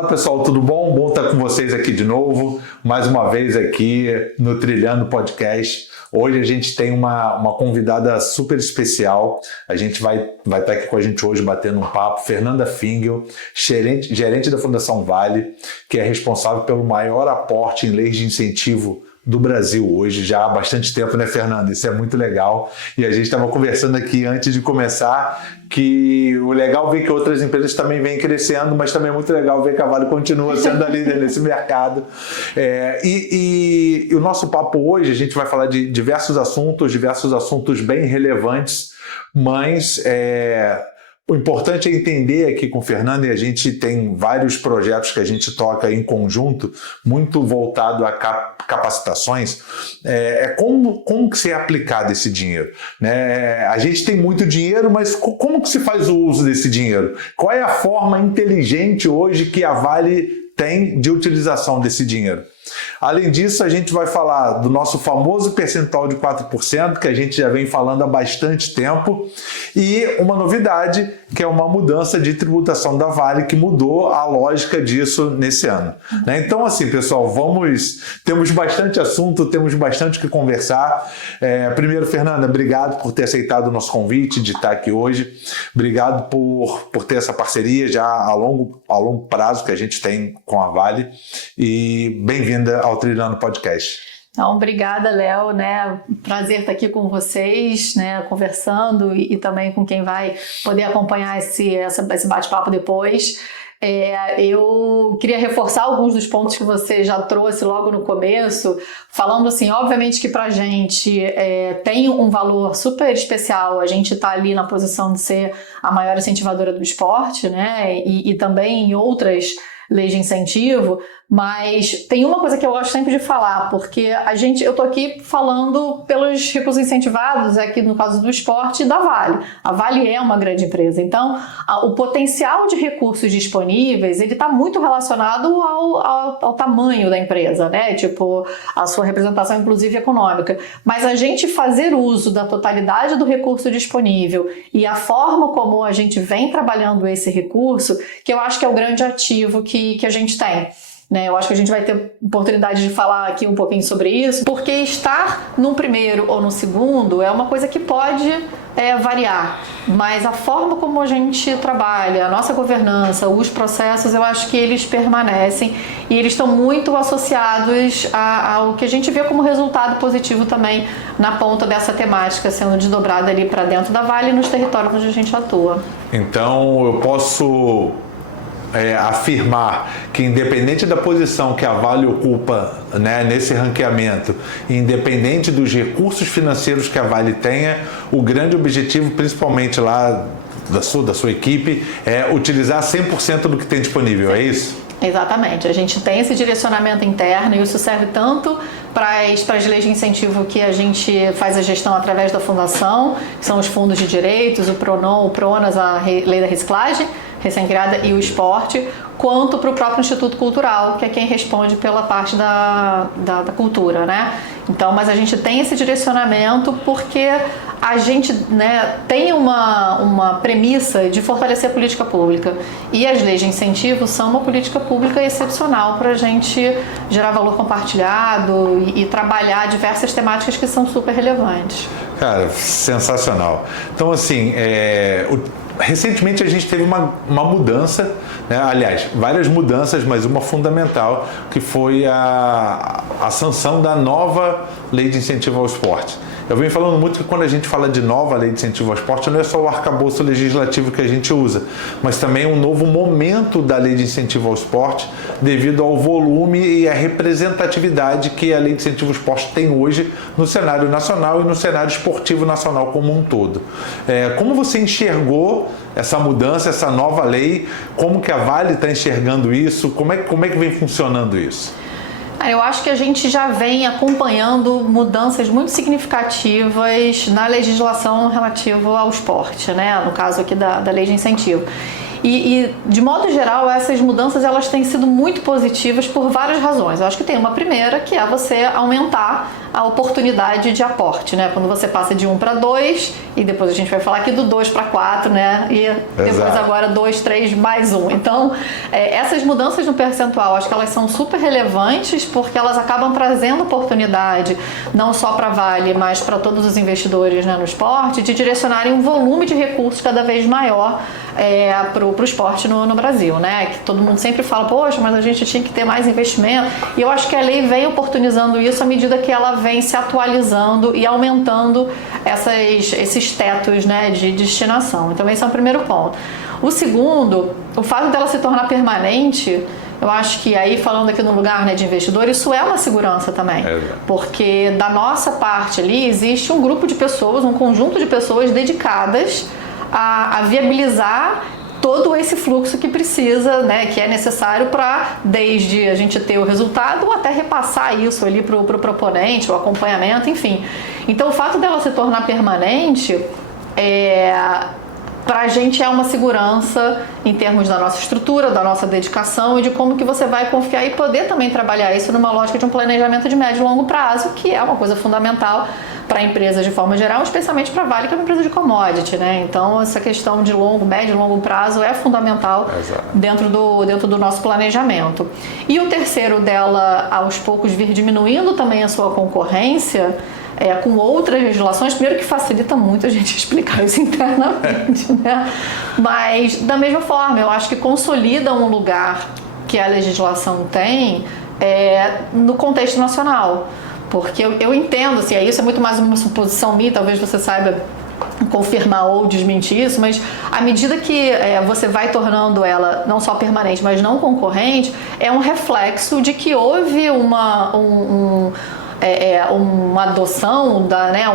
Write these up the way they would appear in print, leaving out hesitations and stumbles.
Olá pessoal, tudo bom? Bom estar com vocês aqui de novo, mais uma vez aqui no Trilhando Podcast. Hoje a gente tem uma convidada super especial, a gente vai estar aqui com a gente hoje batendo um papo, Fernanda Fingel, gerente da Fundação Vale, que é responsável pelo maior aporte em leis de incentivo do Brasil hoje, já há bastante tempo, né, Fernanda? Isso é muito legal. E a gente estava conversando aqui antes de começar que o legal é ver que outras empresas também vêm crescendo, mas também é muito legal ver que a Vale continua sendo a líder nesse mercado. E o nosso papo hoje, a gente vai falar de diversos assuntos bem relevantes, mas o importante é entender aqui com o Fernando, e a gente tem vários projetos que a gente toca em conjunto, muito voltado a capacitações, como que se é aplicado esse dinheiro, né? A gente tem muito dinheiro, mas como que se faz o uso desse dinheiro? Qual é a forma inteligente hoje que a Vale tem de utilização desse dinheiro? Além disso, a gente vai falar do nosso famoso percentual de 4%, que a gente já vem falando há bastante tempo, e uma novidade, que é uma mudança de tributação da Vale, que mudou a lógica disso nesse ano, né? Então, assim, pessoal, temos bastante assunto, temos bastante o que conversar. Primeiro, Fernanda, obrigado por ter aceitado o nosso convite de estar aqui hoje. Obrigado por ter essa parceria já a longo prazo que a gente tem com a Vale. E bem-vinda ao Trilhando Podcast. Então, obrigada, Léo, né? Prazer estar aqui com vocês, né? Conversando e também com quem vai poder acompanhar esse bate-papo depois. Eu queria reforçar alguns dos pontos que você já trouxe logo no começo, falando assim, obviamente que pra gente tem um valor super especial, a gente tá ali na posição de ser a maior incentivadora do esporte, né? E também em outras leis de incentivo, mas tem uma coisa que eu gosto sempre de falar, porque eu tô aqui falando pelos recursos incentivados, aqui no caso do esporte, da Vale. A Vale é uma grande empresa, então o potencial de recursos disponíveis, ele está muito relacionado ao tamanho da empresa, né? Tipo, a sua representação, inclusive, econômica. Mas a gente fazer uso da totalidade do recurso disponível e a forma como a gente vem trabalhando esse recurso, que eu acho que é o grande ativo que a gente tem. Eu acho que a gente vai ter oportunidade de falar aqui um pouquinho sobre isso, porque estar no primeiro ou no segundo é uma coisa que pode variar, mas a forma como a gente trabalha, a nossa governança, os processos, eu acho que eles permanecem e eles estão muito associados ao que a gente vê como resultado positivo também na ponta dessa temática sendo desdobrada ali para dentro da Vale e nos territórios onde a gente atua. Então eu posso afirmar que, independente da posição que a Vale ocupa, né, nesse ranqueamento, independente dos recursos financeiros que a Vale tenha, o grande objetivo, principalmente lá da sua equipe, é utilizar 100% do que tem disponível, é isso? Exatamente, a gente tem esse direcionamento interno e isso serve tanto para as leis de incentivo que a gente faz a gestão através da fundação, que são os fundos de direitos, o PRONON, o PRONAS, a lei da reciclagem recém-criada e o esporte, quanto para o próprio Instituto Cultural, que é quem responde pela parte da cultura, né? Então, mas a gente tem esse direcionamento porque a gente, né, tem uma premissa de fortalecer a política pública e as leis de incentivo são uma política pública excepcional para a gente gerar valor compartilhado e trabalhar diversas temáticas que são super relevantes. Cara, sensacional. Então, assim, recentemente a gente teve uma mudança, né? Aliás, várias mudanças, mas uma fundamental, que foi a sanção da nova lei de incentivo ao esporte. Eu venho falando muito que quando a gente fala de nova lei de incentivo ao esporte, não é só o arcabouço legislativo que a gente usa, mas também um novo momento da lei de incentivo ao esporte, devido ao volume e à representatividade que a lei de incentivo ao esporte tem hoje no cenário nacional e no cenário esportivo nacional como um todo. Como você enxergou essa mudança, essa nova lei? Como que a Vale está enxergando isso? Como é que vem funcionando isso? Eu acho que a gente já vem acompanhando mudanças muito significativas na legislação relativa ao esporte, né? No caso aqui da lei de incentivo. E, de modo geral, essas mudanças elas têm sido muito positivas por várias razões. Eu acho que tem uma primeira, que é você aumentar a oportunidade de aporte, né? Quando você passa de 1 para 2 e depois a gente vai falar aqui do 2 para 4, né? E depois agora 2, 3 mais 1. Então, essas mudanças no percentual, acho que elas são super relevantes porque elas acabam trazendo oportunidade, não só para a Vale, mas para todos os investidores, né, no esporte, de direcionarem um volume de recursos cada vez maior para o esporte no Brasil, né? Que todo mundo sempre fala, poxa, mas a gente tinha que ter mais investimento. E eu acho que a lei vem oportunizando isso à medida que ela vem se atualizando e aumentando esses tetos, né, de destinação. Então esse é o primeiro ponto. O segundo, o fato dela se tornar permanente, eu acho que aí, falando aqui no lugar, né, de investidor, isso é uma segurança também. Porque da nossa parte ali existe um grupo de pessoas, um conjunto de pessoas dedicadas a viabilizar todo esse fluxo que precisa, né, que é necessário para, desde a gente ter o resultado ou até repassar isso ali para o proponente, o acompanhamento, enfim. Então o fato dela se tornar permanente para a gente é uma segurança em termos da nossa estrutura, da nossa dedicação e de como que você vai confiar e poder também trabalhar isso numa lógica de um planejamento de médio e longo prazo, que é uma coisa fundamental para empresas de forma geral, especialmente para a Vale, que é uma empresa de commodity, né? Então essa questão de médio e longo prazo é fundamental dentro do nosso planejamento. E o terceiro dela, aos poucos, vir diminuindo também a sua concorrência, com outras legislações, primeiro que facilita muito a gente explicar isso internamente, né? Mas, da mesma forma, eu acho que consolida um lugar que a legislação tem no contexto nacional. Porque eu entendo, assim, isso é muito mais uma suposição minha, talvez você saiba confirmar ou desmentir isso, mas à medida que você vai tornando ela não só permanente, mas não concorrente, é um reflexo de que houve uma adoção,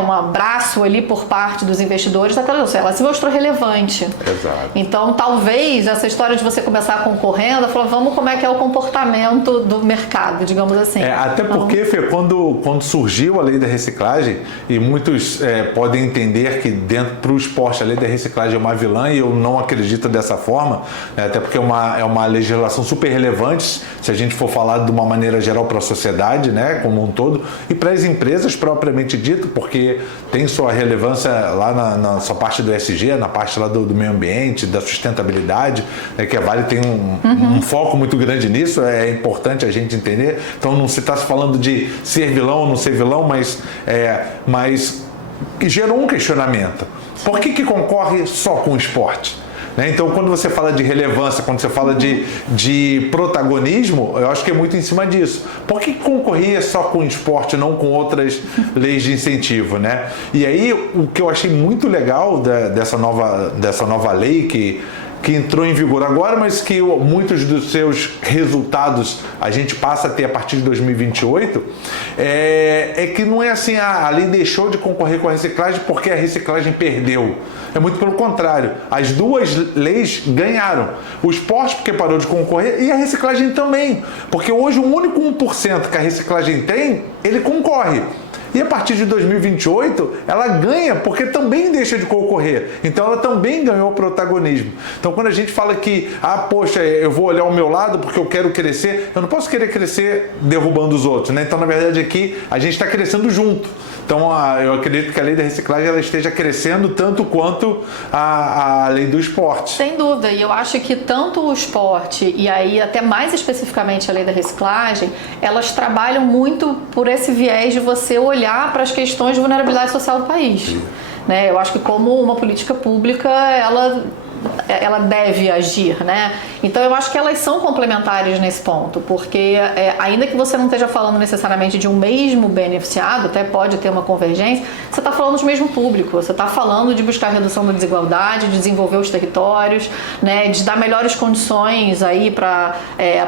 um abraço ali por parte dos investidores daquela adoção. Ela se mostrou relevante. Exato. Então, talvez essa história de você começar concorrendo, falar, vamos como é que é o comportamento do mercado, digamos assim. Até porque, Fê, quando surgiu a lei da reciclagem, e muitos podem entender que dentro para o esporte a lei da reciclagem é uma vilã, e eu não acredito dessa forma, até porque é uma legislação super relevante, se a gente for falar de uma maneira geral para a sociedade, né, como um todo, e para as empresas propriamente dito, porque tem sua relevância lá na sua parte do ESG, na parte lá do meio ambiente, da sustentabilidade, que a Vale tem um foco muito grande nisso, é importante a gente entender. Então não se está falando de ser vilão ou não ser vilão, mas gerou um questionamento. Por que concorre só com o esporte? Então, quando você fala de relevância, quando você fala de protagonismo, eu acho que é muito em cima disso. Por que concorria só com o esporte, não com outras leis de incentivo, né? E aí, o que eu achei muito legal dessa nova lei que entrou em vigor agora, mas que muitos dos seus resultados a gente passa a ter a partir de 2028, é que não é assim, a lei deixou de concorrer com a reciclagem porque a reciclagem perdeu. É muito pelo contrário. As duas leis ganharam. O esporte porque parou de concorrer e a reciclagem também. Porque hoje o único 1% que a reciclagem tem, ele concorre. E a partir de 2028, ela ganha porque também deixa de concorrer. Então, ela também ganhou protagonismo. Então, quando a gente fala que, poxa, eu vou olhar o meu lado porque eu quero crescer, eu não posso querer crescer derrubando os outros, né? Então, na verdade, aqui a gente está crescendo junto. Então, eu acredito que a lei da reciclagem ela esteja crescendo tanto quanto a lei do esporte. Sem dúvida, e eu acho que tanto o esporte e aí até mais especificamente a lei da reciclagem, elas trabalham muito por esse viés de você olhar para as questões de vulnerabilidade social do país. Né? Eu acho que como uma política pública, ela deve agir, né? Então eu acho que elas são complementares nesse ponto, porque ainda que você não esteja falando necessariamente de um mesmo beneficiado, até pode ter uma convergência, você está falando de mesmo público, você está falando de buscar redução da desigualdade, de desenvolver os territórios, né? De dar melhores condições aí para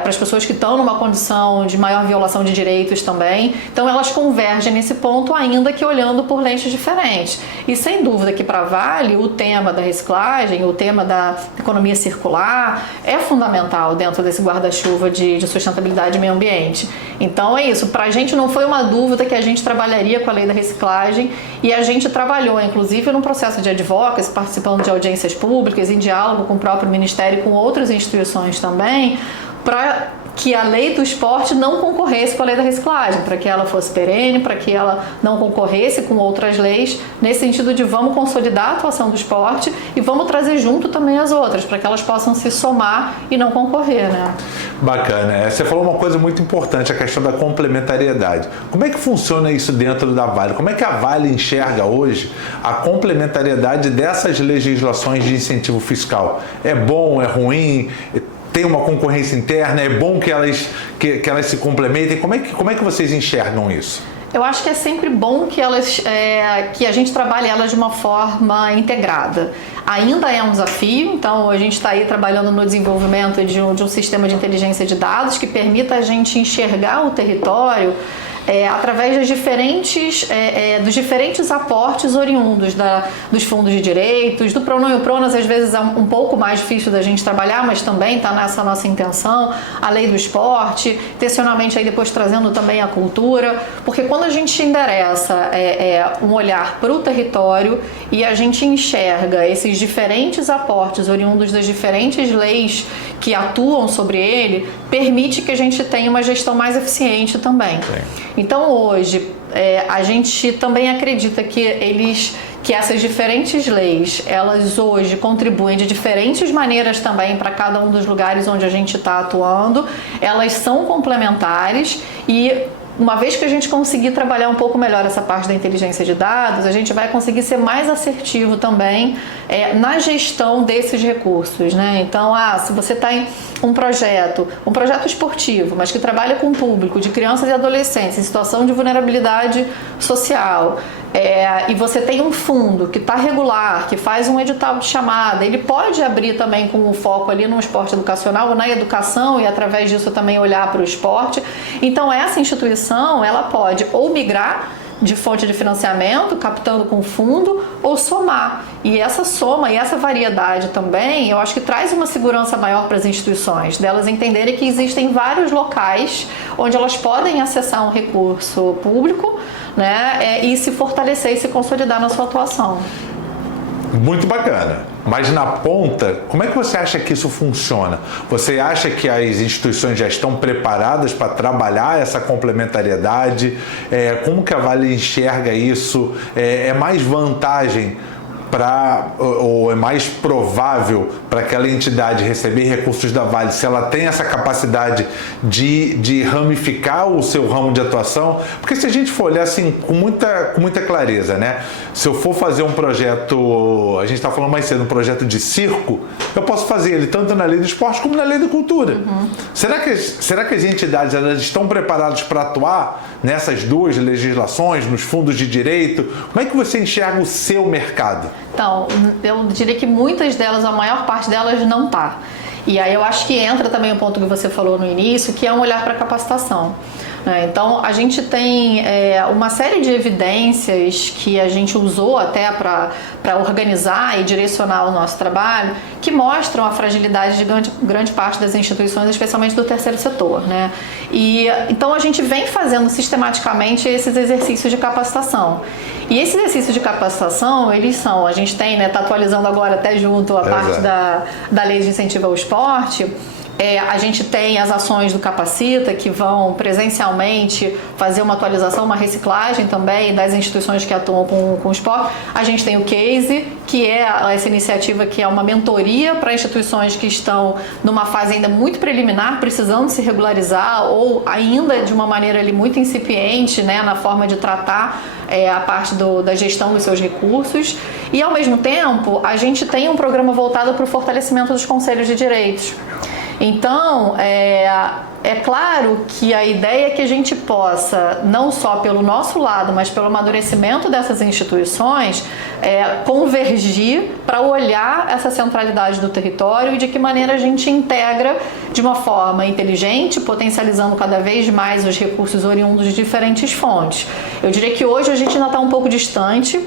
as pessoas que estão numa condição de maior violação de direitos também. Então elas convergem nesse ponto, ainda que olhando por lentes diferentes. E sem dúvida que para a Vale o tema da reciclagem, o tema da economia circular é fundamental dentro desse guarda-chuva de sustentabilidade e meio ambiente. Então é isso, para a gente não foi uma dúvida que a gente trabalharia com a lei da reciclagem e a gente trabalhou, inclusive, num processo de advocacy, participando de audiências públicas, em diálogo com o próprio Ministério e com outras instituições também, para que a lei do esporte não concorresse com a lei da reciclagem, para que ela fosse perene, para que ela não concorresse com outras leis, nesse sentido de vamos consolidar a atuação do esporte e vamos trazer junto também as outras, para que elas possam se somar e não concorrer, né? Bacana. Você falou uma coisa muito importante, a questão da complementariedade. Como é que funciona isso dentro da Vale? Como é que a Vale enxerga hoje a complementariedade dessas legislações de incentivo fiscal? É bom, é ruim? Tem uma concorrência interna? É bom que elas se complementem? Como é que vocês enxergam isso? Eu acho que é sempre bom que que a gente trabalhe elas de uma forma integrada. Ainda é um desafio, então a gente está aí trabalhando no desenvolvimento de um sistema de inteligência de dados que permita a gente enxergar o território através dos diferentes aportes oriundos dos fundos de direitos, do PRONAM. E o PRONAS às vezes é um pouco mais difícil da gente trabalhar, mas também está nessa nossa intenção, a lei do esporte, intencionalmente aí depois trazendo também a cultura, porque quando a gente endereça um olhar para o território e a gente enxerga esses diferentes aportes oriundos das diferentes leis que atuam sobre ele, permite que a gente tenha uma gestão mais eficiente também. Sim. Então hoje a gente também acredita que essas diferentes leis, elas hoje contribuem de diferentes maneiras também para cada um dos lugares onde a gente está atuando, elas são complementares e uma vez que a gente conseguir trabalhar um pouco melhor essa parte da inteligência de dados, a gente vai conseguir ser mais assertivo também na gestão desses recursos, né? Então, se você está em um projeto esportivo, mas que trabalha com o público de crianças e adolescentes em situação de vulnerabilidade social, e você tem um fundo que está regular, que faz um edital de chamada, ele pode abrir também com um foco ali no esporte educacional ou na educação e através disso também olhar para o esporte. Então essa instituição, ela pode ou migrar de fonte de financiamento, captando com fundo, ou somar. E essa soma e essa variedade também, eu acho que traz uma segurança maior para as instituições, delas entenderem que existem vários locais onde elas podem acessar um recurso público, né, e se fortalecer e se consolidar na sua atuação. Muito bacana. Mas na ponta, como é que você acha que isso funciona? Você acha que as instituições já estão preparadas para trabalhar essa complementariedade? Como que a Vale enxerga isso? É mais vantagem ou é mais provável para aquela entidade receber recursos da Vale se ela tem essa capacidade de ramificar o seu ramo de atuação? Porque se a gente for olhar assim com muita clareza, né? Se eu for fazer um projeto, a gente está falando mais cedo, um projeto de circo, eu posso fazer ele tanto na lei do esporte como na lei da cultura. Uhum. Será que as entidades elas estão preparadas para atuar nessas duas legislações, nos fundos de direito? Como é que você enxerga o seu mercado? Então, eu diria que muitas delas, a maior parte delas não está. E aí eu acho que entra também o ponto que você falou no início, que é um olhar para a capacitação. Então, a gente tem uma série de evidências que a gente usou até para organizar e direcionar o nosso trabalho, que mostram a fragilidade de grande parte das instituições, especialmente do terceiro setor, né? E então a gente vem fazendo sistematicamente esses exercícios de capacitação. E esses exercícios de capacitação, eles são, a gente tem, está atualizando agora até junto a parte da lei de incentivo ao esporte. A gente tem as ações do Capacita, que vão presencialmente fazer uma atualização, uma reciclagem também das instituições que atuam com o esporte. A gente tem o CASE, que é essa iniciativa que é uma mentoria para instituições que estão numa fase ainda muito preliminar, precisando se regularizar ou ainda de uma maneira ali muito incipiente, né, na forma de tratar a parte da gestão dos seus recursos. E, ao mesmo tempo, a gente tem um programa voltado para o fortalecimento dos conselhos de direitos. Então, é claro que a ideia é que a gente possa, não só pelo nosso lado, mas pelo amadurecimento dessas instituições, convergir para olhar essa centralidade do território e de que maneira a gente integra de uma forma inteligente, potencializando cada vez mais os recursos oriundos de diferentes fontes. Eu diria que hoje a gente ainda está um pouco distante.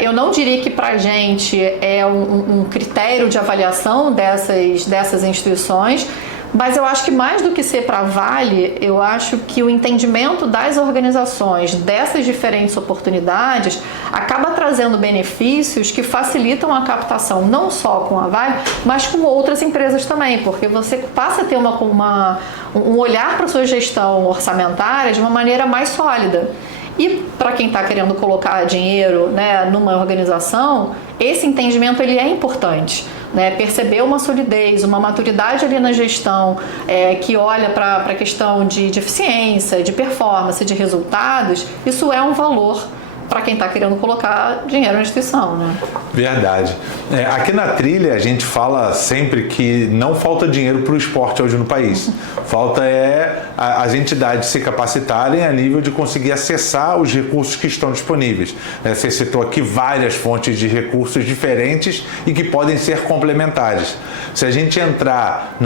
Eu não diria que para a gente é um critério de avaliação dessas instituições, Mas eu acho que mais do que ser para Vale, eu acho que o entendimento das organizações dessas diferentes oportunidades acaba trazendo benefícios que facilitam a captação não só com a Vale, mas com outras empresas também, porque você passa a ter um olhar para a sua gestão orçamentária de uma maneira mais sólida. E para quem está querendo colocar dinheiro, né, numa organização, esse entendimento ele é importante. Né, perceber uma solidez, uma maturidade ali na gestão que olha para a questão de eficiência, de performance, de resultados, isso é um valor para quem está querendo colocar dinheiro na instituição, né? Verdade. Aqui na Trilha a gente fala sempre que não falta dinheiro para o esporte hoje no país. Falta as entidades se capacitarem a nível de conseguir acessar os recursos que estão disponíveis. Você citou aqui várias fontes de recursos diferentes e que podem ser complementares. Se a gente entrar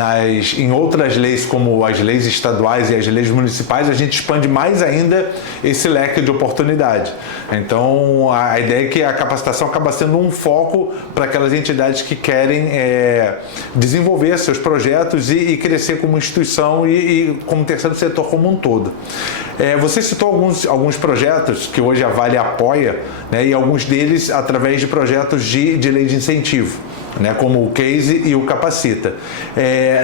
em outras leis, como as leis estaduais e as leis municipais, a gente expande mais ainda esse leque de oportunidade. Então, a ideia é que a capacitação acaba sendo um foco para aquelas entidades que querem desenvolver seus projetos e crescer como instituição e como terceiro setor como um todo. Você citou alguns projetos que hoje a Vale apoia, né, e alguns deles através de projetos de lei de incentivo, né, como o Case e o Capacita.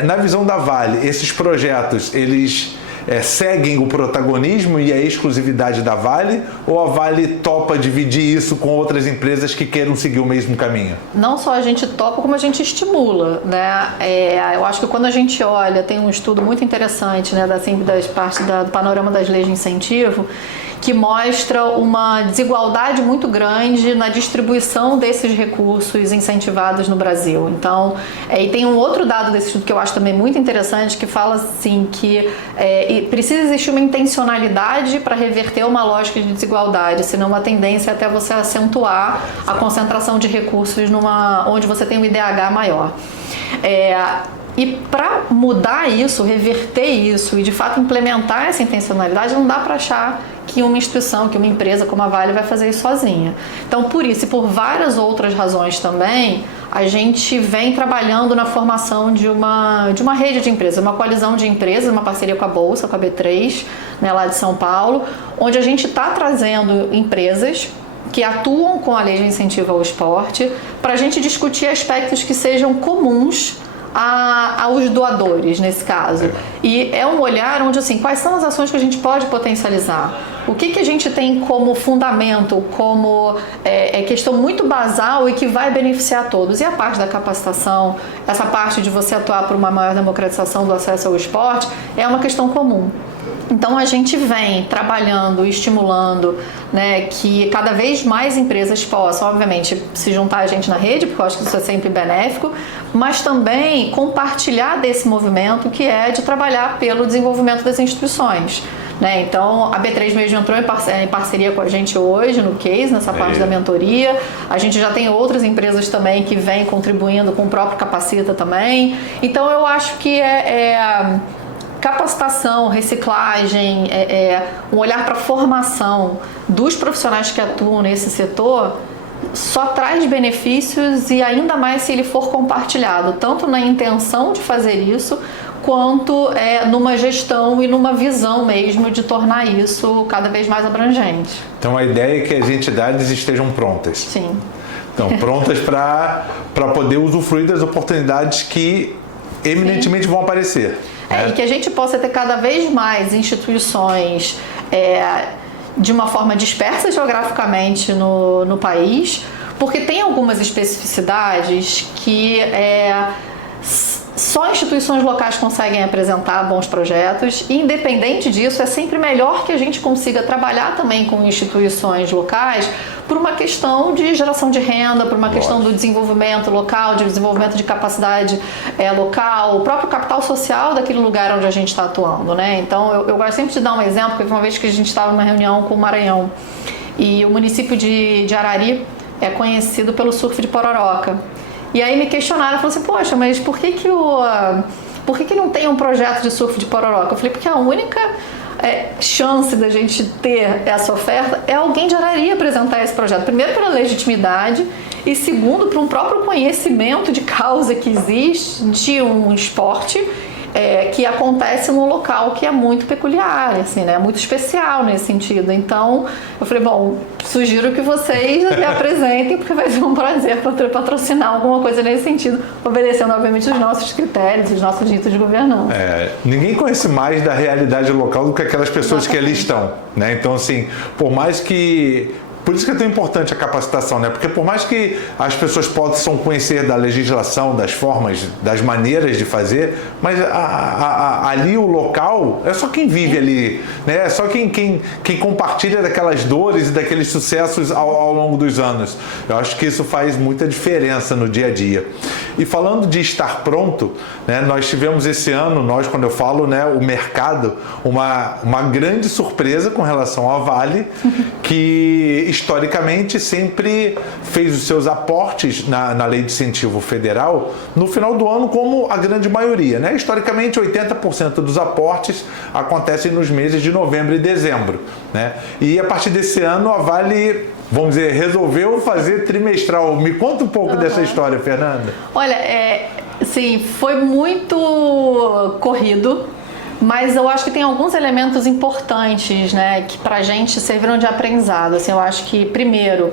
Na visão da Vale, esses projetos, eles seguem o protagonismo e a exclusividade da Vale, ou a Vale topa dividir isso com outras empresas que queiram seguir o mesmo caminho? Não só a gente topa, como a gente estimula, né? Eu acho que quando a gente olha, tem um estudo muito interessante, né, das partes do panorama das leis de incentivo, que mostra uma desigualdade muito grande na distribuição desses recursos incentivados no Brasil. Então, e tem um outro dado desse estudo que eu acho também muito interessante, que fala assim que precisa existir uma intencionalidade para reverter uma lógica de desigualdade, senão uma tendência até você acentuar a concentração de recursos onde você tem um IDH maior. E para mudar isso, reverter isso e de fato implementar essa intencionalidade, não dá para achar que uma instituição, que uma empresa como a Vale vai fazer isso sozinha. Então, por isso e por várias outras razões também, a gente vem trabalhando na formação de uma rede de empresas, uma coalizão de empresas, uma parceria com a Bolsa, com a B3, né, lá de São Paulo, onde a gente está trazendo empresas que atuam com a lei de incentivo ao esporte para a gente discutir aspectos que sejam comuns aos doadores, nesse caso. E é um olhar onde, assim, quais são as ações que a gente pode potencializar? O que a gente tem como fundamento, como questão muito basal e que vai beneficiar todos? E a parte da capacitação, essa parte de você atuar por uma maior democratização do acesso ao esporte, é uma questão comum. Então a gente vem trabalhando, estimulando, né, que cada vez mais empresas possam, obviamente, se juntar a gente na rede, porque eu acho que isso é sempre benéfico, mas também compartilhar desse movimento que é de trabalhar pelo desenvolvimento das instituições. Né? Então, a B3 mesmo entrou em parceria com a gente hoje no Case, nessa parte da mentoria. A gente já tem outras empresas também que vêm contribuindo com o próprio Capacita também. Então, eu acho que capacitação, reciclagem, um olhar para a formação dos profissionais que atuam nesse setor só traz benefícios, e ainda mais se ele for compartilhado, tanto na intenção de fazer isso, quanto numa gestão e numa visão mesmo de tornar isso cada vez mais abrangente. Então a ideia é que as entidades estejam prontas. Sim. Então, prontas para poder usufruir das oportunidades que eminentemente vão aparecer. E que a gente possa ter cada vez mais instituições de uma forma dispersa geograficamente no país, porque tem algumas especificidades que só instituições locais conseguem apresentar bons projetos, e independente disso, é sempre melhor que a gente consiga trabalhar também com instituições locais por uma questão de geração de renda, por uma questão do desenvolvimento local, de desenvolvimento de capacidade local, o próprio capital social daquele lugar onde a gente está atuando, né? Então, eu gosto sempre de dar um exemplo, porque uma vez que a gente estava numa reunião com o Maranhão, e o município de Arari é conhecido pelo surf de Pororoca. E aí me questionaram, falaram assim, poxa, mas por que não tem um projeto de surf de Pororoca? Eu falei, porque a única chance da gente ter essa oferta é alguém de Arari apresentar esse projeto. Primeiro pela legitimidade e segundo por um próprio conhecimento de causa que existe de um esporte que acontece num local que é muito peculiar, assim, né? Muito especial nesse sentido. Então, eu falei, bom, sugiro que vocês me apresentem, porque vai ser um prazer patrocinar alguma coisa nesse sentido, obedecendo, obviamente, os nossos critérios, os nossos ritos de governança. Ninguém conhece mais da realidade local do que aquelas pessoas que ali estão, né? Então, assim, por mais que... Por isso que é tão importante a capacitação, né? Porque por mais que as pessoas possam conhecer da legislação, das formas, das maneiras de fazer, mas ali o local é só quem vive ali, né? É só quem compartilha daquelas dores e daqueles sucessos ao longo dos anos. Eu acho que isso faz muita diferença no dia a dia. E falando de estar pronto, né? Nós tivemos esse ano, quando eu falo, né, o mercado, uma grande surpresa com relação à Vale, que historicamente sempre fez os seus aportes na Lei de Incentivo Federal no final do ano, como a grande maioria, né? Historicamente, 80% dos aportes acontecem nos meses de novembro e dezembro, né? E a partir desse ano, a Vale, vamos dizer, resolveu fazer trimestral. Me conta um pouco dessa história, Fernanda. Olha, sim, foi muito corrido, mas eu acho que tem alguns elementos importantes, né, que pra gente serviram de aprendizado. Assim, eu acho que, primeiro,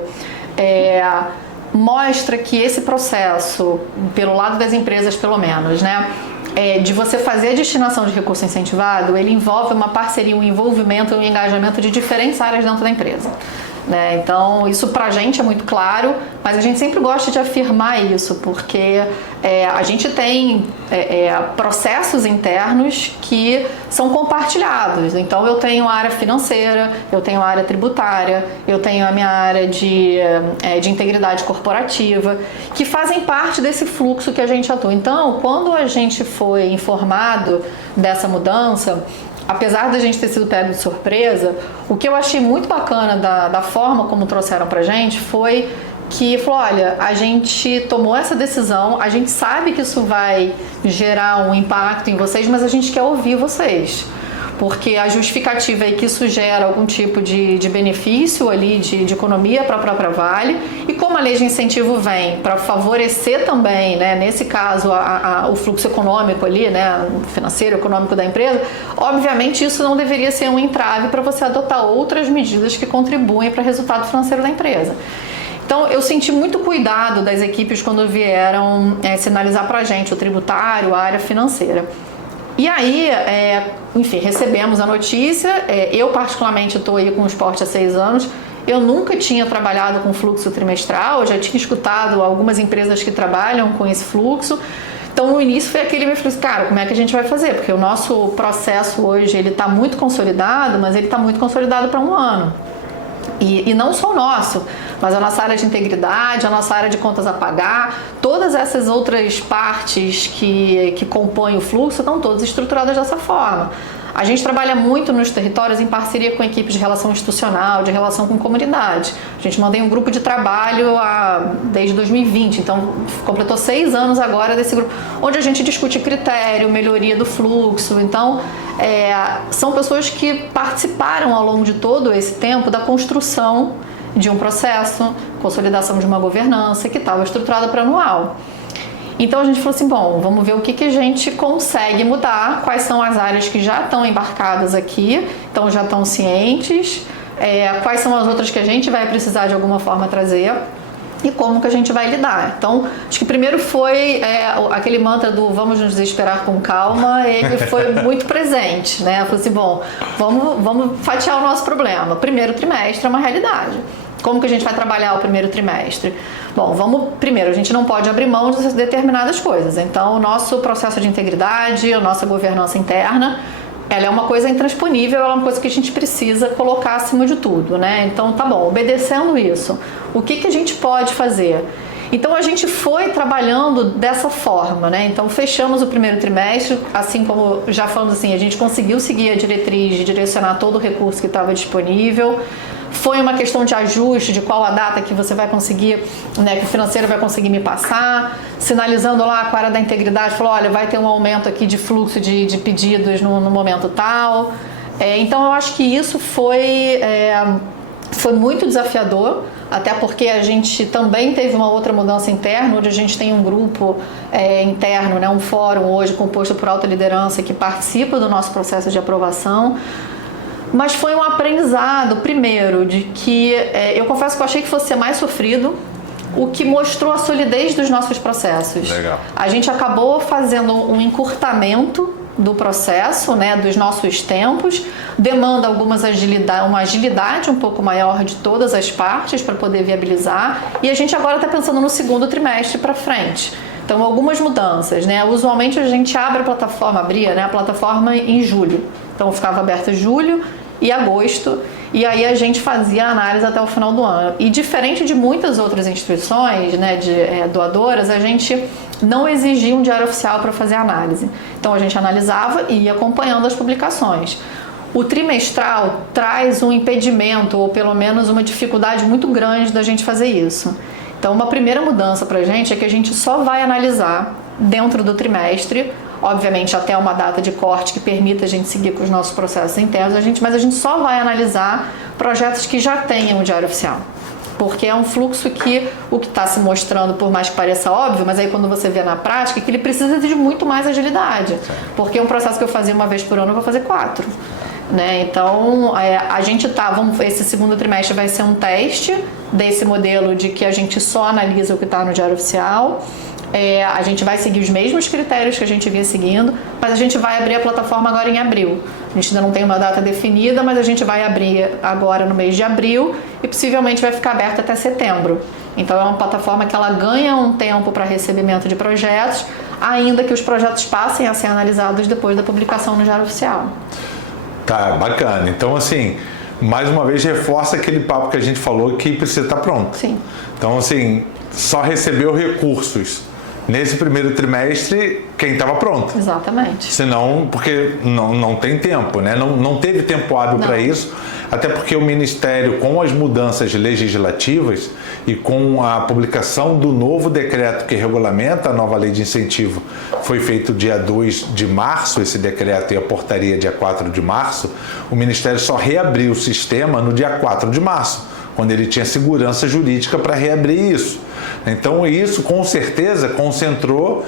mostra que esse processo, pelo lado das empresas pelo menos, né, de você fazer a destinação de recurso incentivado, ele envolve uma parceria, um envolvimento e um engajamento de diferentes áreas dentro da empresa. Né? Então, isso pra gente é muito claro, mas a gente sempre gosta de afirmar isso, porque a gente tem processos internos que são compartilhados. Então, eu tenho a área financeira, eu tenho a área tributária, eu tenho a minha área de integridade corporativa, que fazem parte desse fluxo que a gente atua. Então, quando a gente foi informado dessa mudança, apesar da gente ter sido pego de surpresa, o que eu achei muito bacana da forma como trouxeram pra gente foi que falou, olha, a gente tomou essa decisão, a gente sabe que isso vai gerar um impacto em vocês, mas a gente quer ouvir vocês. Porque a justificativa é que isso gera algum tipo de benefício ali, de economia para a própria Vale, e como a lei de incentivo vem para favorecer também, né, nesse caso, o fluxo econômico ali, né, financeiro, econômico da empresa, obviamente isso não deveria ser um entrave para você adotar outras medidas que contribuem para o resultado financeiro da empresa. Então, eu senti muito cuidado das equipes quando vieram sinalizar para a gente o tributário, a área financeira. E aí, enfim, recebemos a notícia. Eu particularmente estou aí com o esporte há 6 anos. Eu nunca tinha trabalhado com fluxo trimestral, já tinha escutado algumas empresas que trabalham com esse fluxo. Então, no início foi aquele me falou assim, cara, como é que a gente vai fazer? Porque o nosso processo hoje, ele está muito consolidado, mas ele está muito consolidado para 1 ano. E não só o nosso, mas a nossa área de integridade, a nossa área de contas a pagar, todas essas outras partes que compõem o fluxo estão todas estruturadas dessa forma. A gente trabalha muito nos territórios em parceria com equipes de relação institucional, de relação com comunidade. A gente mantém um grupo de trabalho desde 2020, então completou 6 anos agora desse grupo, onde a gente discute critério, melhoria do fluxo. Então, são pessoas que participaram ao longo de todo esse tempo da construção de um processo, consolidação de uma governança que estava estruturada para anual. Então a gente falou assim, bom, vamos ver o que a gente consegue mudar, quais são as áreas que já estão embarcadas aqui, então já estão cientes, quais são as outras que a gente vai precisar de alguma forma trazer e como que a gente vai lidar. Então, acho que primeiro foi aquele mantra do vamos nos desesperar com calma, ele foi muito presente, né? Eu falei assim, bom, vamos fatiar o nosso problema. Primeiro trimestre é uma realidade. Como que a gente vai trabalhar o primeiro trimestre? Bom, primeiro, a gente não pode abrir mão de determinadas coisas. Então, o nosso processo de integridade, a nossa governança interna, ela é uma coisa intransponível, ela é uma coisa que a gente precisa colocar acima de tudo, né? Então, tá bom, obedecendo isso, o que a gente pode fazer? Então, a gente foi trabalhando dessa forma, né? Então, fechamos o primeiro trimestre, assim como já falamos assim, a gente conseguiu seguir a diretriz de direcionar todo o recurso que estava disponível. Foi uma questão de ajuste de qual a data que você vai conseguir, né, que o financeiro vai conseguir me passar, sinalizando lá com a área da integridade, falou, olha, vai ter um aumento aqui de fluxo de pedidos no momento tal. Então eu acho que isso foi Foi muito desafiador, até porque a gente também teve uma outra mudança interna, onde a gente tem um grupo interno, né, um fórum hoje composto por alta liderança que participa do nosso processo de aprovação. Mas foi um aprendizado, primeiro, de que eu confesso que eu achei que fosse ser mais sofrido, o que mostrou a solidez dos nossos processos. Legal. A gente acabou fazendo um encurtamento do processo, né, dos nossos tempos, demanda uma agilidade um pouco maior de todas as partes para poder viabilizar, e a gente agora está pensando no segundo trimestre para frente. Então, algumas mudanças, né? Usualmente a gente abre a plataforma, né, a plataforma em julho. Então, ficava aberta em julho e agosto, e aí a gente fazia a análise até o final do ano. E diferente de muitas outras instituições, né, doadoras, a gente não exigia um diário oficial para fazer a análise. Então a gente analisava e ia acompanhando as publicações. O trimestral traz um impedimento, ou pelo menos uma dificuldade muito grande da gente fazer isso. Então uma primeira mudança para a gente é que a gente só vai analisar dentro do trimestre, obviamente até uma data de corte que permita a gente seguir com os nossos processos internos, mas a gente só vai analisar projetos que já tenham o diário oficial. Porque é um fluxo que o que está se mostrando, por mais que pareça óbvio, mas aí quando você vê na prática, que ele precisa de muito mais agilidade. Porque um processo que eu fazia uma vez por ano, eu vou fazer 4. Né? Então, a gente esse segundo trimestre vai ser um teste desse modelo de que a gente só analisa o que está no diário oficial. A gente vai seguir os mesmos critérios que a gente vinha seguindo, mas a gente vai abrir a plataforma agora em abril. A gente ainda não tem uma data definida, mas a gente vai abrir agora no mês de abril e possivelmente vai ficar aberta até setembro. Então é uma plataforma que ela ganha um tempo para recebimento de projetos, ainda que os projetos passem a ser analisados depois da publicação no Diário Oficial. Tá, bacana. Então, assim, mais uma vez reforça aquele papo que a gente falou que precisa estar pronto. Sim. Então, assim, só recebeu recursos nesse primeiro trimestre quem estava pronto. Exatamente. Senão, porque não tem tempo, né? Não teve tempo hábil para isso, até porque o Ministério, com as mudanças legislativas e com a publicação do novo decreto que regulamenta a nova lei de incentivo, foi feito dia 2 de março, esse decreto, e a portaria dia 4 de março, o Ministério só reabriu o sistema no dia 4 de março, quando ele tinha segurança jurídica para reabrir isso. Então isso com certeza concentrou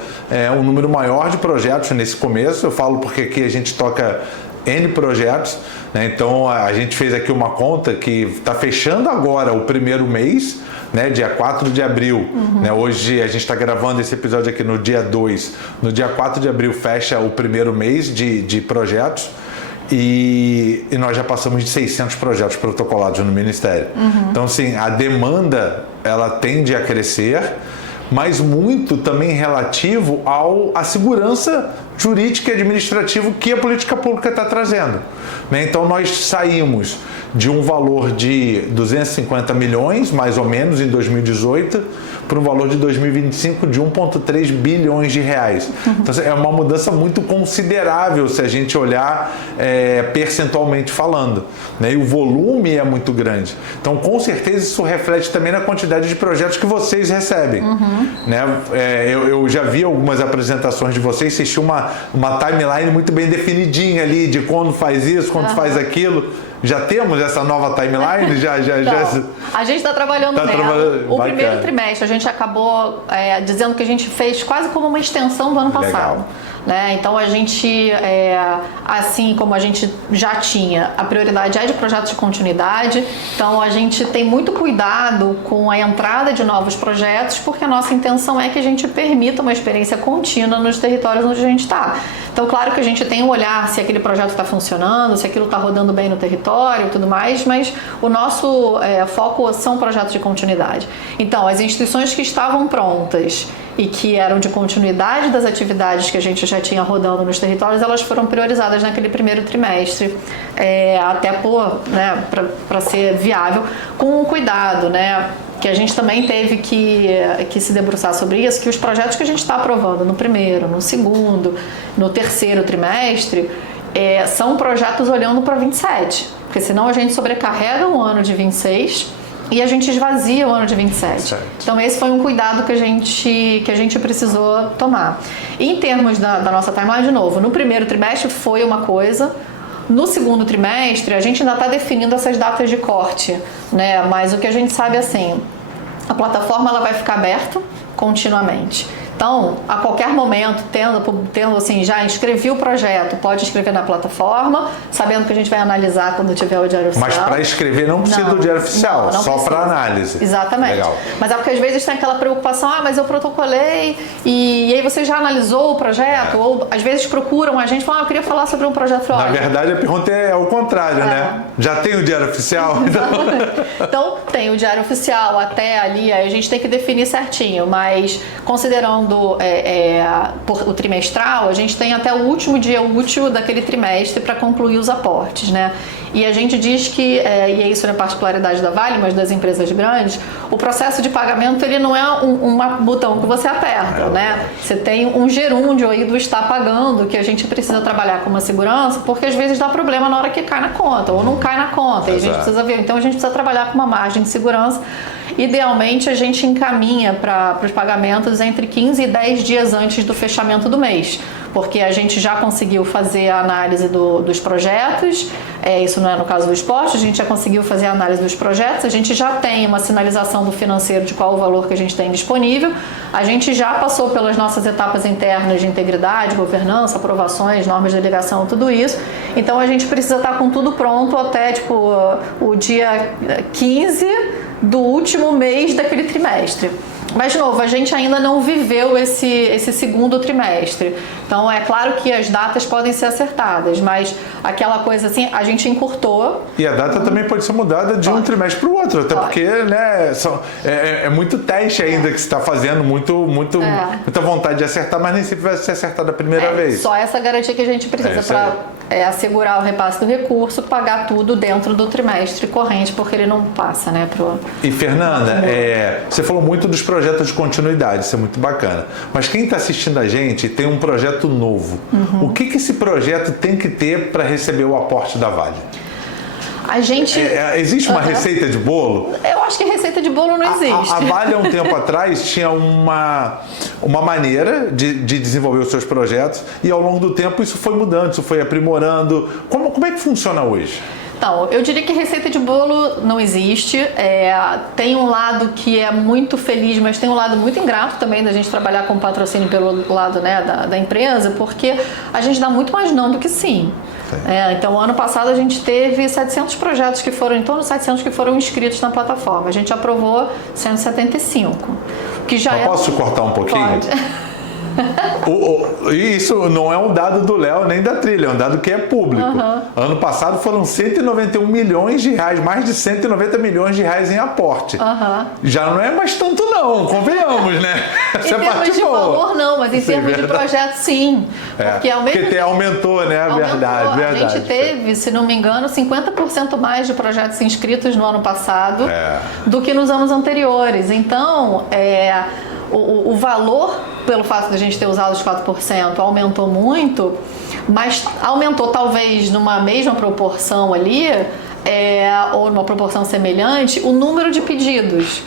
um número maior de projetos nesse começo. Eu falo porque aqui a gente toca N projetos, né? Então a gente fez aqui uma conta que está fechando agora o primeiro mês, né? Dia 4 de abril. Né? Hoje a gente está gravando esse episódio aqui no dia 2. No dia 4 de abril fecha o primeiro mês de projetos. E nós já passamos de 600 projetos protocolados no Ministério. Então, assim, a demanda, ela tende a crescer, mas muito também relativo à segurança jurídica e administrativa que a política pública está trazendo. Né? Então, nós saímos de um valor de 250 milhões, mais ou menos, em 2018, para um valor de 2025 de 1,3 bilhões de reais. Então, é uma mudança muito considerável se a gente olhar percentualmente falando. Né? E o volume é muito grande. Então, com certeza, isso reflete também na quantidade de projetos que vocês recebem. Né? Eu já vi algumas apresentações de vocês, vocês tinham uma timeline muito bem definidinha ali, de quando faz isso, quando faz aquilo. Já temos essa nova timeline? A gente está trabalhando nela. O primeiro trimestre a gente acabou dizendo que a gente fez quase como uma extensão do ano passado. Né? Então a gente, assim como a gente já tinha, a prioridade é de projetos de continuidade, então a gente tem muito cuidado com a entrada de novos projetos, porque a nossa intenção é que a gente permita uma experiência contínua nos territórios onde a gente está. Então claro que a gente tem um olhar se aquele projeto está funcionando, se aquilo está rodando bem no território e tudo mais, mas o nosso foco são projetos de continuidade. Então as instituições que estavam prontas e que eram de continuidade das atividades que a gente já tinha rodando nos territórios, elas foram priorizadas naquele primeiro trimestre, até para ser viável, com um cuidado, né? Que a gente também teve que se debruçar sobre isso, que os projetos que a gente está aprovando no primeiro, no segundo, no terceiro trimestre, são projetos olhando para 27, porque senão a gente sobrecarrega o ano de 26 e a gente esvazia o ano de 27. Certo. Então esse foi um cuidado que a gente precisou tomar. E em termos da nossa timeline, de novo, no primeiro trimestre foi uma coisa, No segundo trimestre, a gente ainda está definindo essas datas de corte, né? Mas o que a gente sabe assim, a plataforma ela vai ficar aberta continuamente. Então, a qualquer momento, tendo assim, já inscrevi o projeto, pode inscrever na plataforma, sabendo que a gente vai analisar quando tiver o diário oficial. Mas para escrever não precisa do diário oficial, não só precisa. para análise. Exatamente. Legal. Mas é porque às vezes tem aquela preocupação, mas eu protocolei e aí você já analisou o projeto? Ou às vezes procuram a gente e falam, eu queria falar sobre um projeto. Na verdade, a pergunta é o contrário, né? Já tem o diário oficial? Então, tem o diário oficial até ali, aí a gente tem que definir certinho, mas considerando por o trimestral, a gente tem até o último dia útil daquele trimestre para concluir os aportes, né? E a gente diz que, e é isso na particularidade da Vale, mas das empresas grandes, o processo de pagamento ele não é um botão que você aperta, né? Você tem um gerúndio aí do está pagando, que a gente precisa trabalhar com uma segurança, porque às vezes dá problema na hora que cai na conta, ou não cai na conta, e a gente precisa ver. Então a gente precisa trabalhar com uma margem de segurança. Idealmente, a gente encaminha para os pagamentos entre 15 e 10 dias antes do fechamento do mês, porque a gente já conseguiu fazer a análise dos projetos, isso não é no caso do esporte, a gente já conseguiu fazer a análise dos projetos, a gente já tem uma sinalização do financeiro de qual o valor que a gente tem disponível, a gente já passou pelas nossas etapas internas de integridade, governança, aprovações, normas de delegação, tudo isso, então a gente precisa estar com tudo pronto até o dia 15 do último mês daquele trimestre. Mas, de novo, a gente ainda não viveu esse segundo trimestre. Então, é claro que as datas podem ser acertadas, mas aquela coisa assim, a gente encurtou. E a data também pode ser mudada de um trimestre para o outro, até porque, né, é muito teste ainda que você está fazendo, muita vontade de acertar, mas nem sempre vai ser acertada a primeira vez. Só essa garantia que a gente precisa para assegurar o repasse do recurso, pagar tudo dentro do trimestre corrente, porque ele não passa, né? E, Fernanda, você falou muito dos projetos de continuidade, isso é muito bacana. Mas quem está assistindo a gente tem um projeto novo. O que esse projeto tem que ter para receber o aporte da Vale? A gente... existe uma receita de bolo? Eu acho que receita de bolo não existe. A Vale, há um tempo atrás, tinha uma maneira de desenvolver os seus projetos e, ao longo do tempo, isso foi mudando, isso foi aprimorando. Como é que funciona hoje? Então, eu diria que receita de bolo não existe. Tem um lado que é muito feliz, mas tem um lado muito ingrato também da gente trabalhar com patrocínio pelo lado, né, da empresa, porque a gente dá muito mais não do que sim. Então, ano passado a gente teve 700 projetos que foram, em torno de 700 que foram inscritos na plataforma. A gente aprovou 175. Que já Posso cortar um pouquinho? Pode. Isso não é um dado do Léo nem da Trilha, é um dado que é público. Ano passado foram 191 milhões de reais, mais de 190 milhões de reais em aporte. Já não é mais tanto não, convenhamos, né? Em termos de valor não, mas em termos de projeto sim. Porque aumentou, né? Verdade. A gente teve, se não me engano, 50% mais de projetos inscritos no ano passado do que nos anos anteriores. Então, o valor, pelo fato de a gente ter usado os 4%, aumentou muito, mas aumentou talvez numa mesma proporção ali, ou numa proporção semelhante, o número de pedidos.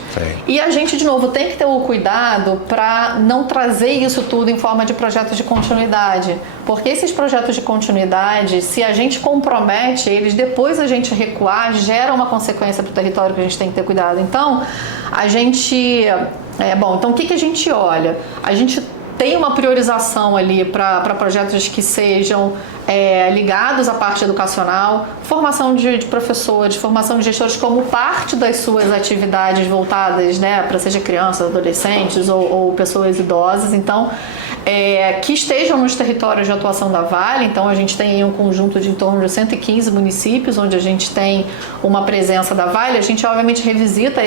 E a gente, de novo, tem que ter o cuidado para não trazer isso tudo em forma de projetos de continuidade. Porque esses projetos de continuidade, se a gente compromete eles, depois a gente recuar, gera uma consequência para o território que a gente tem que ter cuidado. Então, a gente... então o que a gente olha? A gente tem uma priorização ali para projetos que sejam ligados à parte educacional, formação de professores, formação de gestores como parte das suas atividades voltadas, né, para seja crianças, adolescentes ou pessoas idosas. Então, que estejam nos territórios de atuação da Vale. Então a gente tem um conjunto de em torno de 115 municípios onde a gente tem uma presença da Vale. A gente obviamente revisita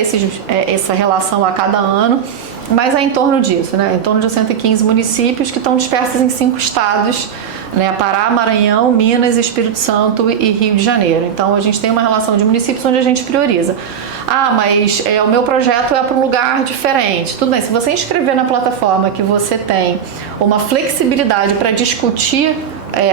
essa relação a cada ano, mas é em torno disso, né? Em torno de 115 municípios que estão dispersos em 5 estados, né? Pará, Maranhão, Minas, Espírito Santo e Rio de Janeiro. Então a gente tem uma relação de municípios onde a gente prioriza. Mas o meu projeto é para um lugar diferente. Tudo bem, se você inscrever na plataforma que você tem uma flexibilidade para discutir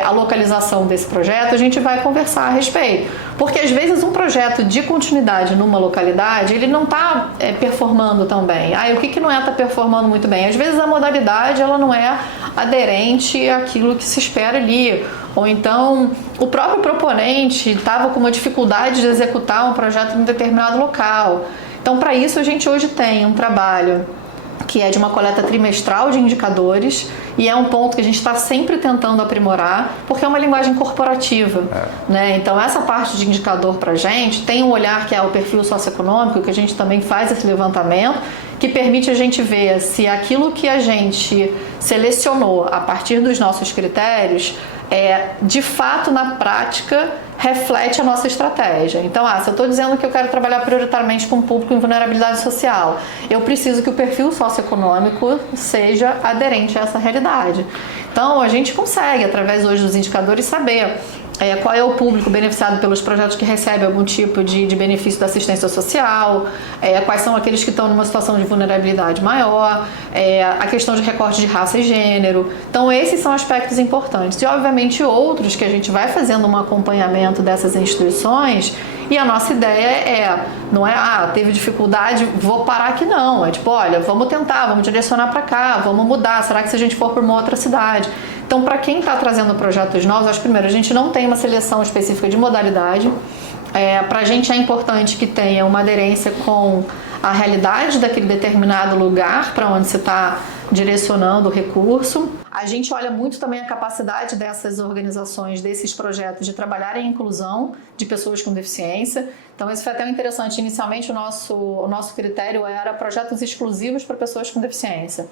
a localização desse projeto, a gente vai conversar a respeito. Porque às vezes um projeto de continuidade numa localidade, ele não está performando tão bem. O que não está performando muito bem? Às vezes a modalidade ela não é aderente àquilo que se espera ali. Ou então, o próprio proponente estava com uma dificuldade de executar um projeto em um determinado local. Então, para isso, a gente hoje tem um trabalho que é de uma coleta trimestral de indicadores, e é um ponto que a gente está sempre tentando aprimorar, porque é uma linguagem corporativa, né? Então essa parte de indicador para a gente tem um olhar que é o perfil socioeconômico, que a gente também faz esse levantamento, que permite a gente ver se aquilo que a gente selecionou a partir dos nossos critérios de fato, na prática, reflete a nossa estratégia. Então, se eu estou dizendo que eu quero trabalhar prioritariamente com o público em vulnerabilidade social, eu preciso que o perfil socioeconômico seja aderente a essa realidade. Então, a gente consegue, através hoje dos indicadores, saber qual é o público beneficiado pelos projetos que recebem algum tipo de benefício da assistência social, quais são aqueles que estão numa situação de vulnerabilidade maior, a questão de recorte de raça e gênero. Então, esses são aspectos importantes. E, obviamente, outros que a gente vai fazendo um acompanhamento dessas instituições, e a nossa ideia não é, teve dificuldade, vou parar aqui não. É tipo, olha, vamos tentar, vamos direcionar para cá, vamos mudar, será que se a gente for para uma outra cidade? Então, para quem está trazendo projetos novos, acho que primeiro, a gente não tem uma seleção específica de modalidade. Para a gente é importante que tenha uma aderência com a realidade daquele determinado lugar para onde você está direcionando o recurso. A gente olha muito também a capacidade dessas organizações, desses projetos, de trabalhar em inclusão de pessoas com deficiência. Então, isso foi até interessante. Inicialmente, o nosso critério era projetos exclusivos para pessoas com deficiência.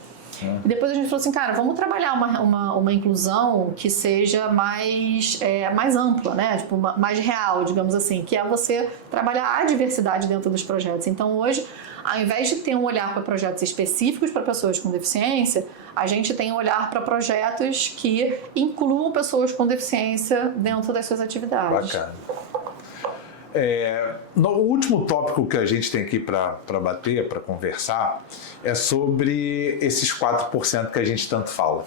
E depois a gente falou assim, cara, vamos trabalhar uma inclusão que seja mais ampla, né? Tipo, mais real, digamos assim, que é você trabalhar a diversidade dentro dos projetos. Então, hoje, ao invés de ter um olhar para projetos específicos para pessoas com deficiência, a gente tem um olhar para projetos que incluam pessoas com deficiência dentro das suas atividades. Bacana. O último tópico que a gente tem aqui para bater, para conversar, é sobre esses 4% que a gente tanto fala.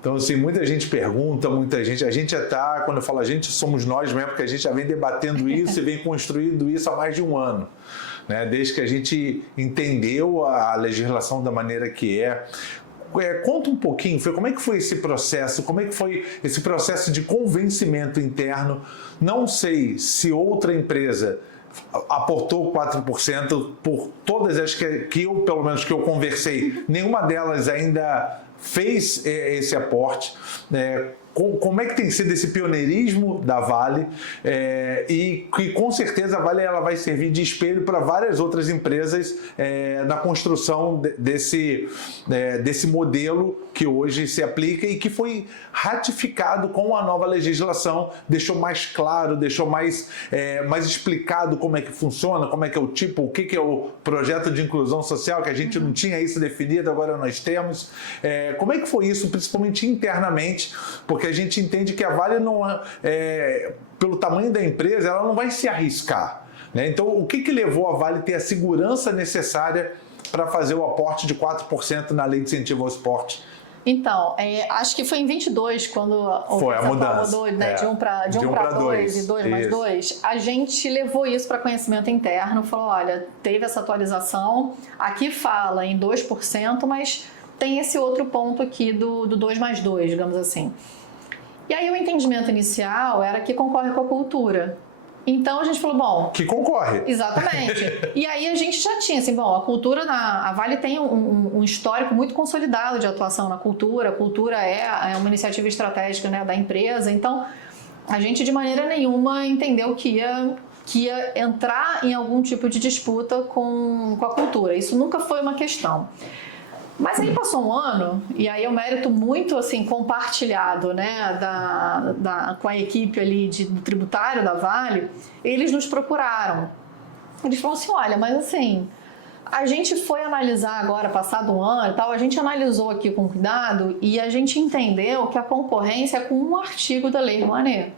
Então, assim, muita gente pergunta, a gente já está, quando eu falo a gente, somos nós mesmo, porque a gente já vem debatendo isso e vem construindo isso há mais de um ano, né? Desde que a gente entendeu a legislação da maneira que é. Conta um pouquinho, como é que foi esse processo, como é que foi esse processo de convencimento interno? Não sei se outra empresa aportou 4%, por todas as que eu, pelo menos que eu conversei, nenhuma delas ainda fez esse aporte. Como é que tem sido esse pioneirismo da Vale e que com certeza a Vale ela vai servir de espelho para várias outras empresas na construção desse modelo que hoje se aplica e que foi ratificado com a nova legislação, deixou mais claro, deixou mais explicado como é que funciona, como é que é o tipo, o que é o projeto de inclusão social, que a gente não tinha isso definido, agora nós temos. Como é que foi isso, principalmente internamente, porque a gente entende que a Vale não pelo tamanho da empresa, ela não vai se arriscar, né? Então, o que levou a Vale a ter a segurança necessária para fazer o aporte de 4% na Lei de Incentivo ao Esporte? Então, acho que foi em 22, quando foi a mudança mudou, né, de 1 para 2 e 2 mais 2, a gente levou isso para conhecimento interno, falou, olha, teve essa atualização, aqui fala em 2%, mas tem esse outro ponto aqui do 2 mais 2, digamos assim. E aí o entendimento inicial era que concorre com a cultura. Então a gente falou, bom... Que concorre. Exatamente. E aí a gente já tinha, assim, bom, a cultura, a Vale tem um histórico muito consolidado de atuação na cultura. A cultura é uma iniciativa estratégica, né, da empresa. Então a gente de maneira nenhuma entendeu que ia entrar em algum tipo de disputa com a cultura. Isso nunca foi uma questão. Mas aí passou um ano, e aí é um mérito muito assim, compartilhado, né, com a equipe ali do tributário da Vale. Eles nos procuraram. Eles falaram assim, olha, mas assim, a gente foi analisar agora, passado um ano e tal, a gente analisou aqui com cuidado e a gente entendeu que a concorrência é com um artigo da Lei Rouanet,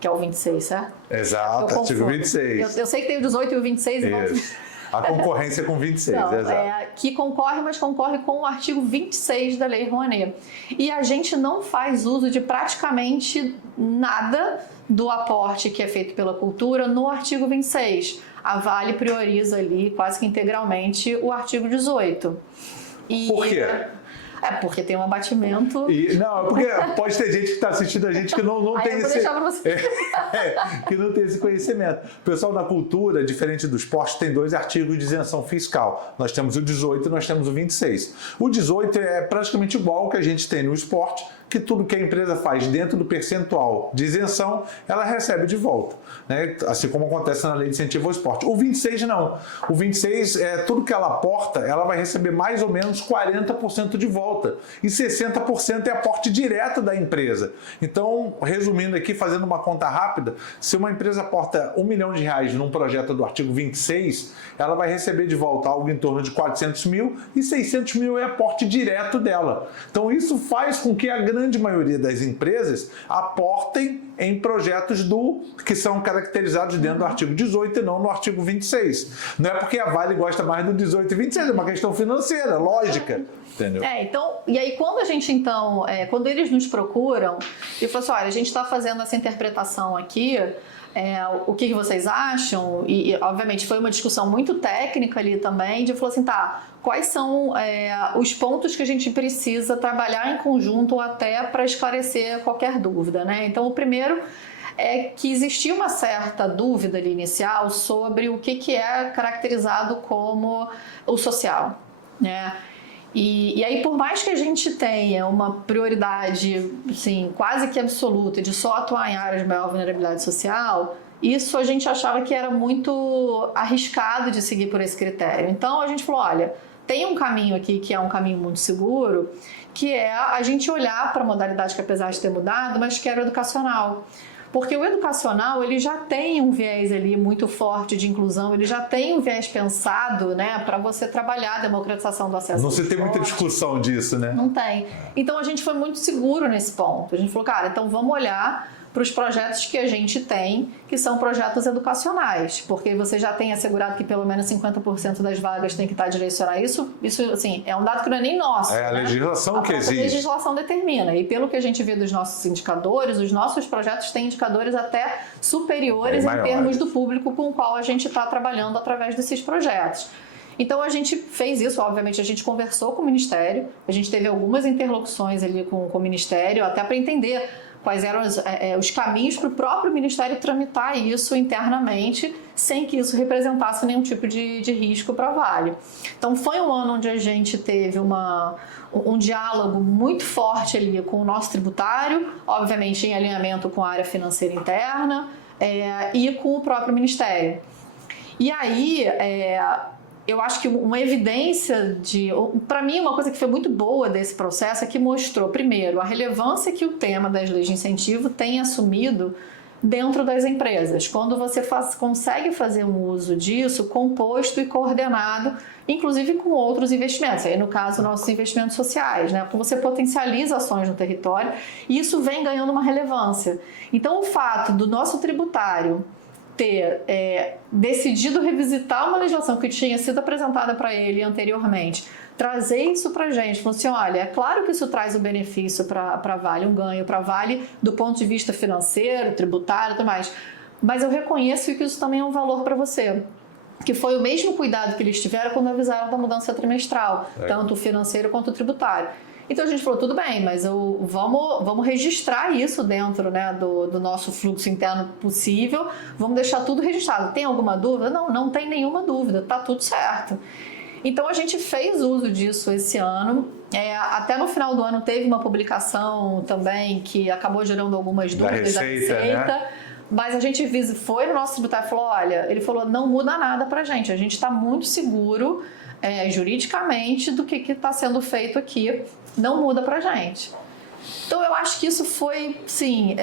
que é o 26, certo? Exato, artigo 26. Eu sei que tem o 18 e o 26. Isso. A concorrência com 26, não, exato. Que concorre, mas concorre com o artigo 26 da Lei Rouanet. E a gente não faz uso de praticamente nada do aporte que é feito pela cultura no artigo 26. A Vale prioriza ali quase que integralmente o artigo 18. Por quê? Porque tem um abatimento. Não, porque pode ter gente que está assistindo a gente que não tem esse... que não tem esse conhecimento. O pessoal da cultura, diferente do esporte, tem 2 artigos de isenção fiscal. Nós temos o 18 e nós temos o 26. O 18 é praticamente igual ao que a gente tem no esporte, que tudo que a empresa faz dentro do percentual de isenção, ela recebe de volta, né? Assim como acontece na lei de incentivo ao esporte. O 26 não. O 26 é tudo que ela aporta, ela vai receber mais ou menos 40% de volta. E 60% é aporte direto da empresa. Então, resumindo aqui, fazendo uma conta rápida, se uma empresa aporta R$1 milhão num projeto do artigo 26, ela vai receber de volta algo em torno de 400 mil e 600 mil é aporte direto dela. Então, isso faz com que a grande maioria das empresas aportem em projetos que são caracterizados dentro do artigo 18 e não no artigo 26. Não é porque a Vale gosta mais do 18 e 26, é uma questão financeira, lógica. Entendeu? Então, e aí quando a gente quando eles nos procuram e falam assim, olha, a gente está fazendo essa interpretação aqui, o que vocês acham? E obviamente foi uma discussão muito técnica ali também, de falar assim, tá, quais são os pontos que a gente precisa trabalhar em conjunto até para esclarecer qualquer dúvida, né? Então, o primeiro é que existia uma certa dúvida ali inicial sobre o que é caracterizado como o social, né? E aí, por mais que a gente tenha uma prioridade, assim, quase que absoluta de só atuar em áreas de maior vulnerabilidade social, isso a gente achava que era muito arriscado de seguir por esse critério. Então, a gente falou, olha, tem um caminho aqui que é um caminho muito seguro, que é a gente olhar para a modalidade que, apesar de ter mudado, mas que era o educacional. Porque o educacional, ele já tem um viés ali muito forte de inclusão, ele já tem um viés pensado, né, para você trabalhar a democratização do acesso ao esporte. Não se tem muita discussão disso, né? Não tem. Então a gente foi muito seguro nesse ponto. A gente falou, cara, então vamos olhar para os projetos que a gente tem, que são projetos educacionais, porque você já tem assegurado que pelo menos 50% das vagas tem que estar direcionado. Isso assim, é um dado que não é nem nosso. É a legislação que exige. A legislação determina. E pelo que a gente vê dos nossos indicadores, os nossos projetos têm indicadores até superiores em termos do público com o qual a gente está trabalhando através desses projetos. Então a gente fez isso, obviamente a gente conversou com o Ministério, a gente teve algumas interlocuções ali com o Ministério, até para entender quais eram os caminhos para o próprio Ministério tramitar isso internamente, sem que isso representasse nenhum tipo de risco para a Vale. Então foi um ano onde a gente teve um diálogo muito forte ali com o nosso tributário, obviamente em alinhamento com a área financeira interna e com o próprio Ministério. E aí, eu acho que uma evidência para mim, uma coisa que foi muito boa desse processo é que mostrou, primeiro, a relevância que o tema das leis de incentivo tem assumido dentro das empresas. Quando você consegue fazer um uso disso composto e coordenado, inclusive com outros investimentos, aí no caso, nossos investimentos sociais, né? Você potencializa ações no território e isso vem ganhando uma relevância. Então, o fato do nosso tributário ter decidido revisitar uma legislação que tinha sido apresentada para ele anteriormente, trazer isso para a gente, falou assim, olha, é claro que isso traz um benefício para a Vale, um ganho para a Vale do ponto de vista financeiro, tributário e tudo mais, mas eu reconheço que isso também é um valor para você. Que foi o mesmo cuidado que eles tiveram quando avisaram da mudança trimestral, tanto o financeiro quanto o tributário. Então a gente falou, tudo bem, mas vamos registrar isso dentro, né, do nosso fluxo interno possível, vamos deixar tudo registrado. Tem alguma dúvida? Não tem nenhuma dúvida, tá tudo certo. Então a gente fez uso disso esse ano, até no final do ano teve uma publicação também que acabou gerando algumas dúvidas da Receita. Né? Mas a gente foi no nosso tributário e falou, olha, ele falou, não muda nada pra gente, a gente está muito seguro juridicamente do que está sendo feito aqui, não muda pra gente. Então eu acho que isso foi, sim,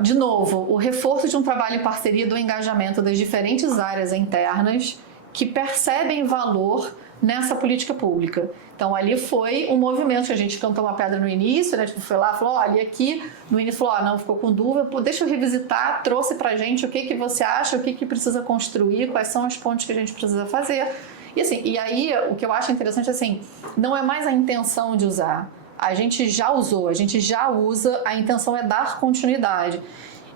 de novo, o reforço de um trabalho em parceria, do engajamento das diferentes áreas internas que percebem valor nessa política pública. Então ali foi um movimento que a gente cantou uma pedra no início, né? Tipo, foi lá, falou, olha, aqui no início falou, não, ficou com dúvida, deixa eu revisitar, trouxe pra gente o que você acha, o que precisa construir, quais são os pontos que a gente precisa fazer. E assim, e aí o que eu acho interessante assim, não é mais a intenção de usar. A gente já usou, a gente já usa, a intenção é dar continuidade.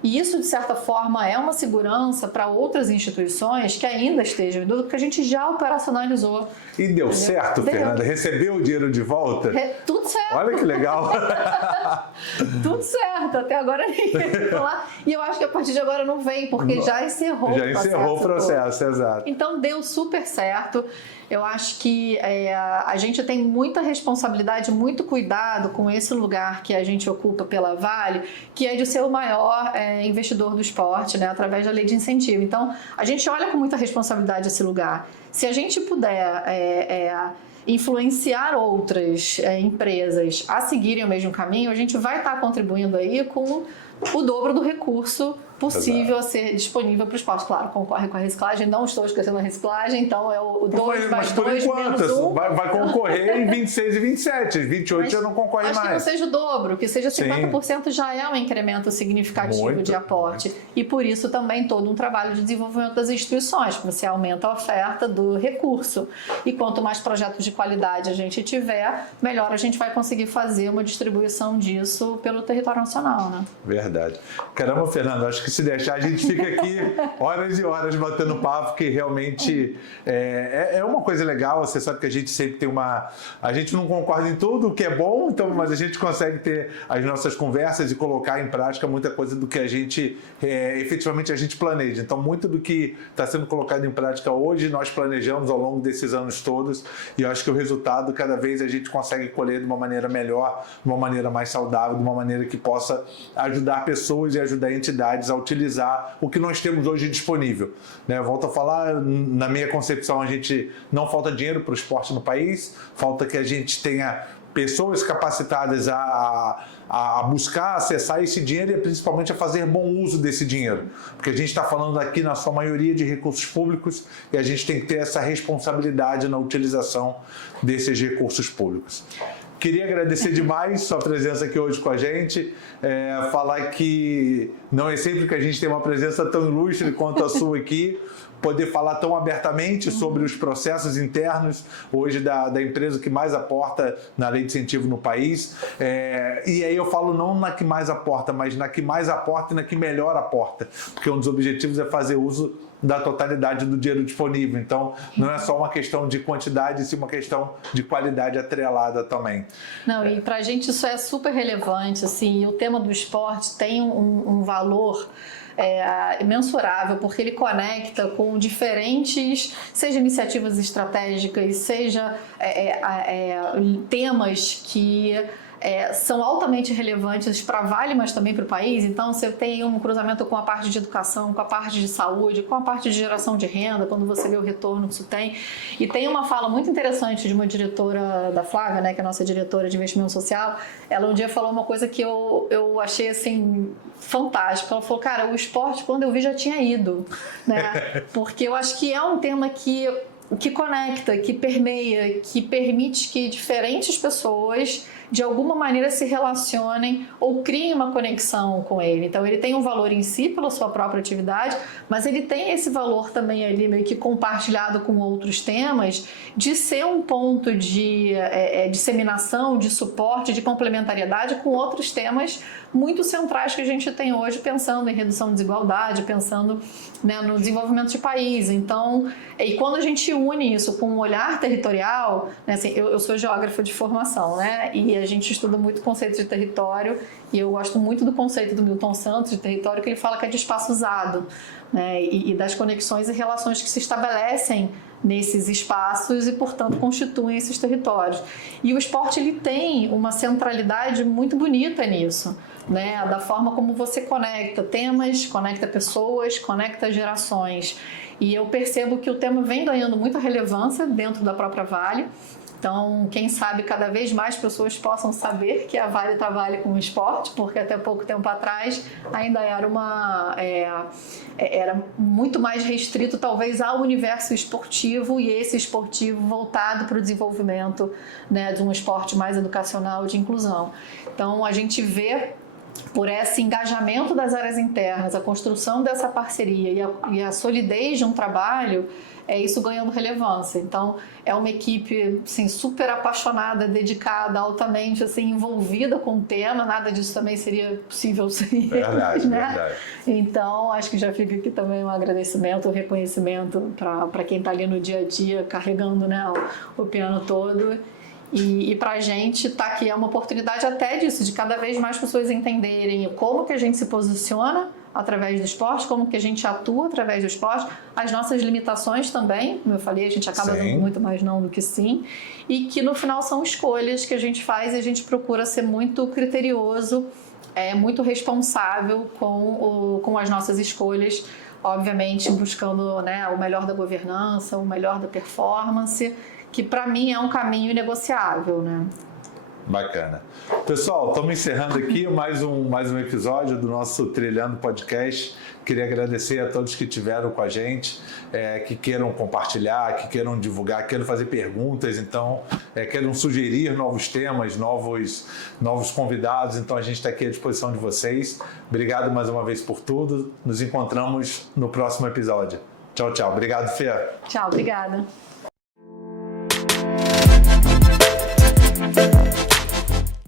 E isso, de certa forma, é uma segurança para outras instituições que ainda estejam em dúvida, porque a gente já operacionalizou. E deu certo, Fernanda? Recebeu o dinheiro de volta? Tudo tudo certo. Olha que legal. Tudo certo, até agora ninguém veio falar. E eu acho que a partir de agora não vem, porque já encerrou o processo. Já encerrou o processo, exato. Então deu super certo. Eu acho que a gente tem muita responsabilidade, muito cuidado com esse lugar que a gente ocupa pela Vale, que é de ser o maior investidor do esporte, né, através da lei de incentivo. Então, a gente olha com muita responsabilidade esse lugar. Se a gente puder influenciar outras empresas a seguirem o mesmo caminho, a gente vai estar contribuindo aí com o dobro do recurso possível a ser disponível para o esporte. Claro, concorre com a reciclagem, não estou esquecendo a reciclagem, então é o 2 mais 2 menos 1. Vai concorrer em 26 e 27, 28 já não concorre mais. Acho que não seja o dobro, que seja 50% já é um incremento significativo de aporte. E por isso também todo um trabalho de desenvolvimento das instituições, você aumenta a oferta do recurso. E quanto mais projetos de qualidade a gente tiver, melhor a gente vai conseguir fazer uma distribuição disso pelo território nacional, né? Verdade. Caramba, Fernando, acho que se deixar a gente fica aqui horas e horas batendo papo, que realmente é uma coisa legal. Você sabe que a gente sempre tem a gente não concorda em tudo o que é bom, então, mas a gente consegue ter as nossas conversas e colocar em prática muita coisa do que a gente efetivamente a gente planeja. Então, muito do que está sendo colocado em prática hoje, nós planejamos ao longo desses anos todos, e eu acho que o resultado, cada vez a gente consegue colher de uma maneira melhor, de uma maneira mais saudável, de uma maneira que possa ajudar pessoas e ajudar entidades a utilizar o que nós temos hoje disponível, né? Volto a falar, na minha concepção, a gente não falta dinheiro para o esporte no país, falta que a gente tenha pessoas capacitadas a buscar, acessar esse dinheiro e principalmente a fazer bom uso desse dinheiro. Porque a gente está falando aqui, na sua maioria, de recursos públicos, e a gente tem que ter essa responsabilidade na utilização desses recursos públicos. Queria agradecer demais sua presença aqui hoje com a gente, falar que não é sempre que a gente tem uma presença tão ilustre quanto a sua aqui, poder falar tão abertamente sobre os processos internos hoje da empresa que mais aporta na lei de incentivo no país. E aí eu falo não na que mais aporta, mas na que mais aporta e na que melhor aporta, porque um dos objetivos é fazer uso da totalidade do dinheiro disponível. Então, não é só uma questão de quantidade, sim uma questão de qualidade atrelada também. Não, e pra gente isso é super relevante, assim, o tema do esporte tem um valor mensurável, porque ele conecta com diferentes, seja iniciativas estratégicas, seja temas que são altamente relevantes para a Vale, mas também para o país. Então, você tem um cruzamento com a parte de educação, com a parte de saúde, com a parte de geração de renda, quando você vê o retorno que isso tem. E tem uma fala muito interessante de uma diretora da Flávia, né, que é a nossa diretora de investimento social. Ela um dia falou uma coisa que eu achei, assim, fantástica. Ela falou, cara, o esporte, quando eu vi, já tinha ido, né? Porque eu acho que é um tema que conecta, que permeia, que permite que diferentes pessoas de alguma maneira se relacionem ou criem uma conexão com ele. Então ele tem um valor em si pela sua própria atividade, mas ele tem esse valor também ali meio que compartilhado com outros temas, de ser um ponto de disseminação, de suporte, de complementariedade com outros temas muito centrais que a gente tem hoje, pensando em redução de desigualdade, pensando, né, no desenvolvimento de país. Então, e quando a gente une isso com um olhar territorial, né, assim, eu sou geógrafa de formação, né, e a gente estuda muito o conceito de território, e eu gosto muito do conceito do Milton Santos de território, que ele fala que é de espaço usado, né, e das conexões e relações que se estabelecem nesses espaços e, portanto, constituem esses territórios. E o esporte, ele tem uma centralidade muito bonita nisso, né, da forma como você conecta temas, conecta pessoas, conecta gerações. E eu percebo que o tema vem ganhando muita relevância dentro da própria Vale. Então, quem sabe cada vez mais pessoas possam saber que a Vale trabalha com o esporte, porque até pouco tempo atrás ainda era muito mais restrito talvez ao universo esportivo, e esse esportivo voltado para o desenvolvimento, né, de um esporte mais educacional, de inclusão. Então, a gente vê, por esse engajamento das áreas internas, a construção dessa parceria e a solidez de um trabalho, isso ganhando relevância. Então, é uma equipe, assim, super apaixonada, dedicada, altamente, assim, envolvida com o tema. Nada disso também seria possível sem eles, né? Verdade. Então, acho que já fica aqui também um agradecimento, um reconhecimento para quem está ali no dia a dia, carregando, né, o piano todo. E para a gente tá aqui é uma oportunidade até disso, de cada vez mais pessoas entenderem como que a gente se posiciona através do esporte, como que a gente atua através do esporte, as nossas limitações também, como eu falei, a gente acaba dando muito mais não do que sim, e que no final são escolhas que a gente faz e a gente procura ser muito criterioso, muito responsável com as nossas escolhas, obviamente buscando, né, o melhor da governança, o melhor da performance, que para mim é um caminho inegociável, né? Bacana. Pessoal, estamos encerrando aqui mais um episódio do nosso Trilhando Podcast. Queria agradecer a todos que estiveram com a gente, que queiram compartilhar, que queiram divulgar, queiram fazer perguntas, então, queiram sugerir novos temas, novos convidados, então a gente está aqui à disposição de vocês. Obrigado mais uma vez por tudo. Nos encontramos no próximo episódio. Tchau, tchau. Obrigado, Fê. Tchau, obrigada.